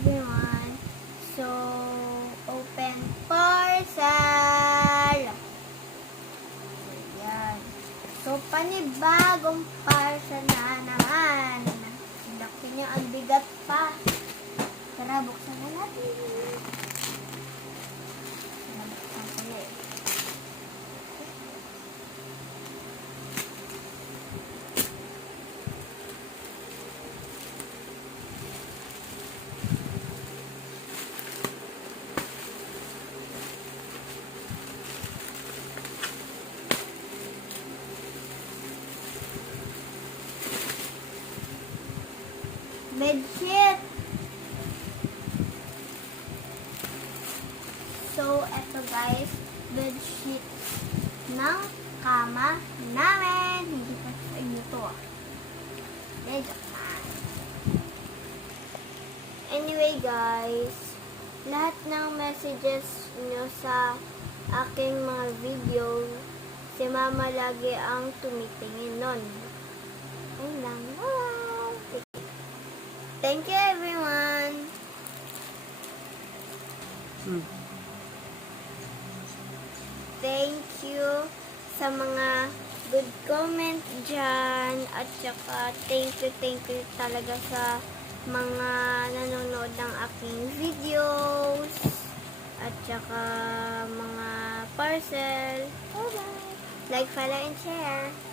everyone. So, open parcel. Ayan. So, panibagong parcel na naman. Laki niya, ang bigat pa. Tara, buksan na natin. Buksan ko na eh. Bedsheet. So, eto guys, bedsheet ng kama namin. Hindi pa sa inyo to. Anyway guys, lahat ng messages nyo sa aking mga video, si Mama lagi ang tumitingin nun. Ayun lang. Bye! Thank you everyone! Thank you sa mga good comment dyan. At saka thank you talaga sa mga nanonood ng aking videos. At saka mga parcel. Bye-bye! Like, follow, and share.